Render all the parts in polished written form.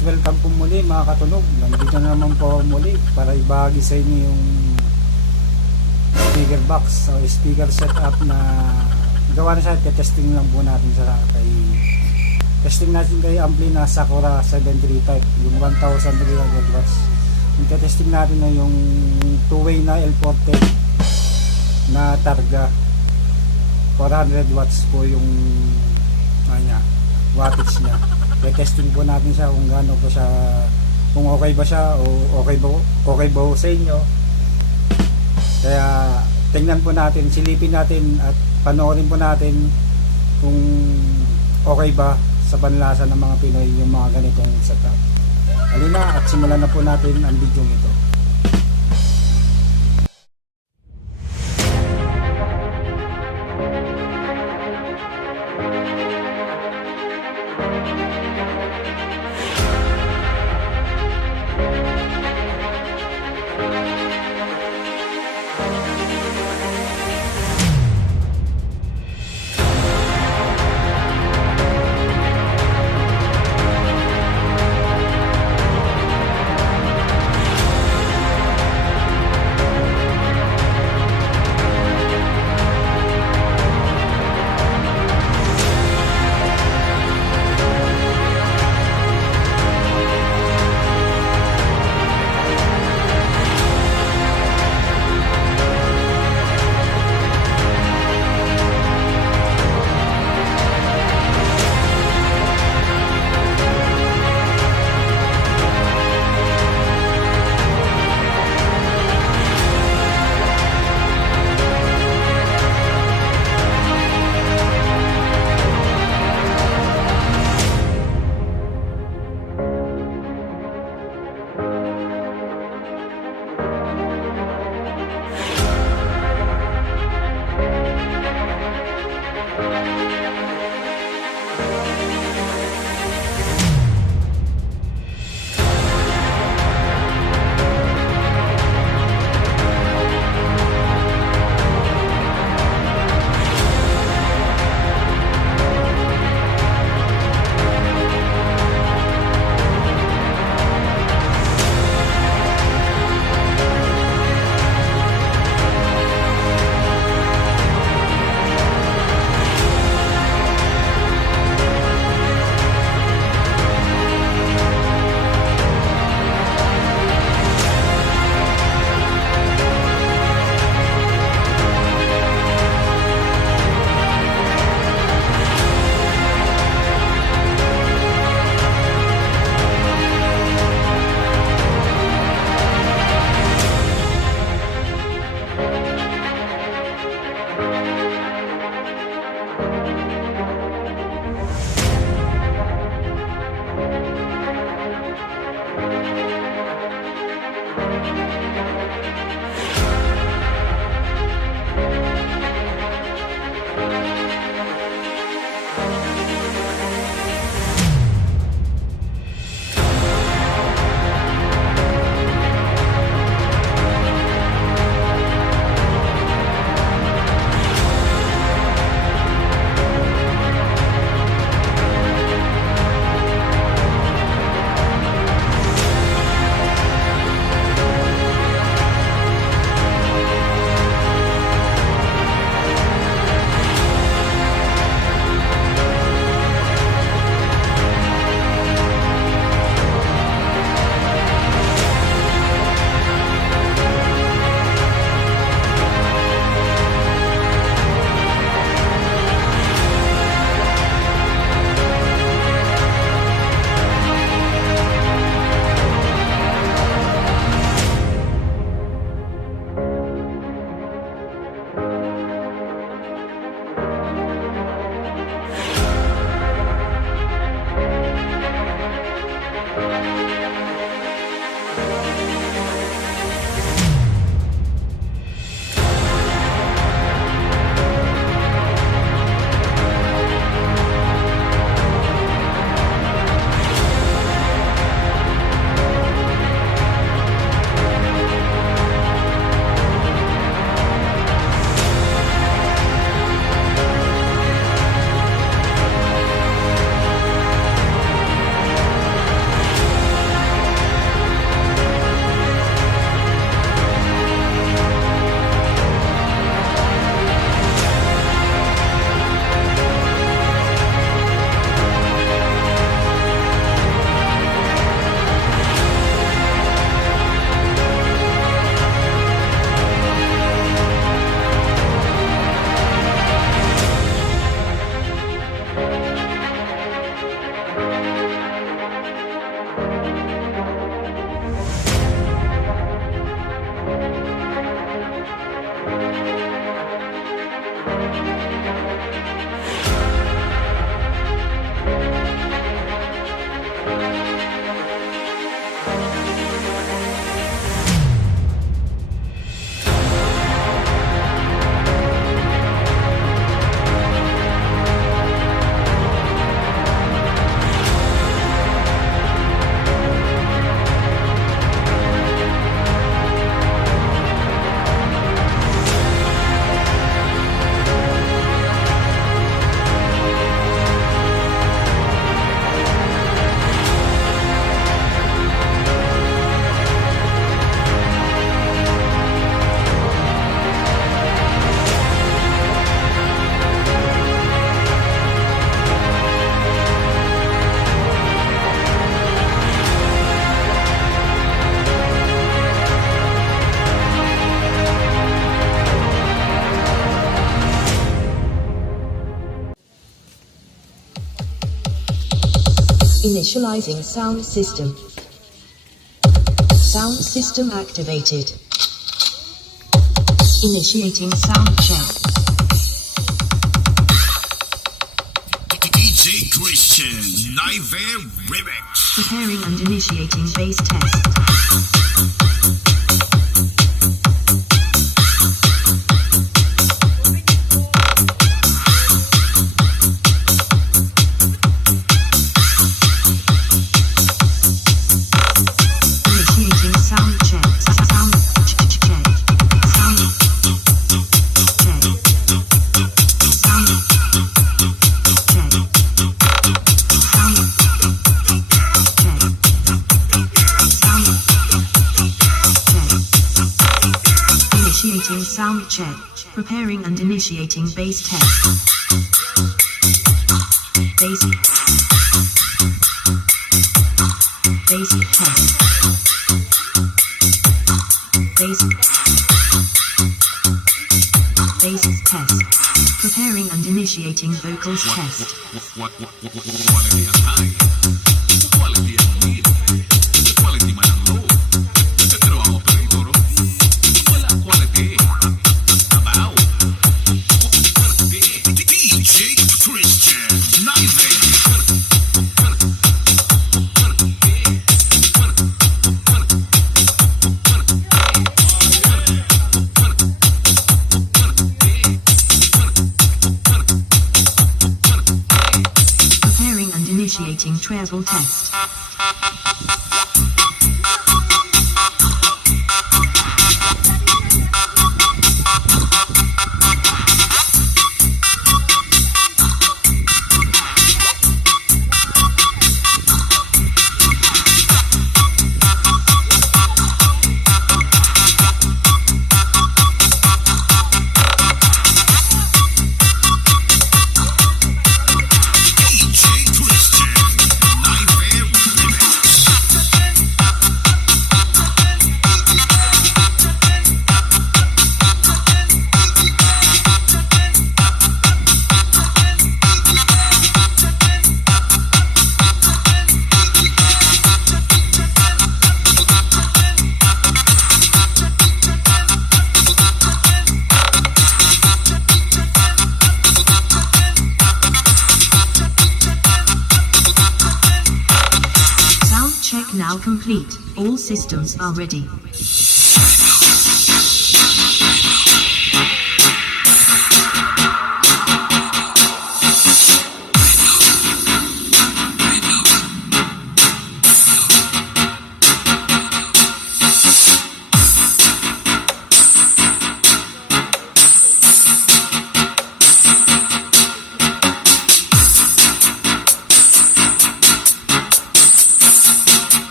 welcome po muli mga katunog. Nandito na naman po muli para ibahagi sa inyo yung speaker box o speaker setup na gawa na siya. Testing lang po natin sa testing natin kay ampli na Sakura 73 type, yung 1300 watts. Yung testing natin na yung 2-way na ported na TARGA 400 watts po yung wattage niya. Testing po natin siya kung gaano po siya, kung okay ba siya o okay ba sa inyo. Kaya tingnan po natin, silipin natin at panoorin po natin kung okay ba sa panlasa ng mga Pinoy yung mga ganitong setup. Halina at simulan na po natin ang video ito. Initializing sound system. Sound system activated. Initiating sound check. DJ Christian Live Remix. Preparing and initiating bass test. Sound check. Preparing and initiating bass test. Bass test. Bass test. Preparing and initiating vocals test. Initiating treble test. Now complete. All systems are ready.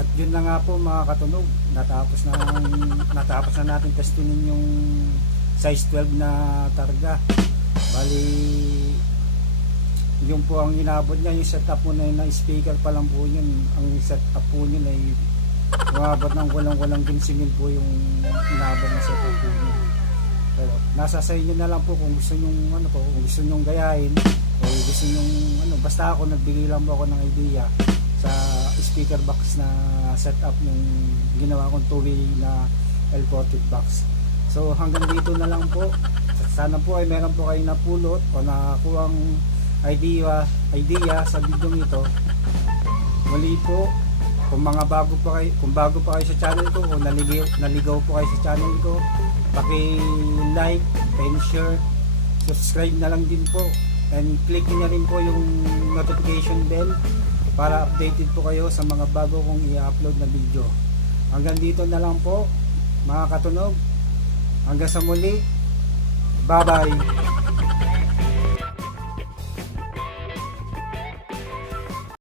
At yun na nga po mga katunog, natapos na natin testinin yung size 12 na targa. Bali yung po ang inabot niya, yung setup po na yun, na speaker pa lang po yun. Ang setup po yun ay umabot ng walang 15 mil po yung inabot na setup po yun. Pero nasa sa inyo na lang po kung gusto nyong kung gusto nyong gayahin o gusto nyong basta ako nagbigay lang po ako ng idea sa speaker box na setup yung ginawa kong two-way na L-ported box. So hanggang dito na lang po. Sana po ay meron po kayo napulot o nakakuhang idea sa video nito. Muli po, kung bago pa kayo sa channel ko o naligaw po kayo sa channel ko, paki-like, paki-share, subscribe na lang din po, and click na rin po yung notification bell para updated po kayo sa mga bago kong i-upload na video. Hanggang dito na lang po mga katunog, hanggang sa muli, bye bye.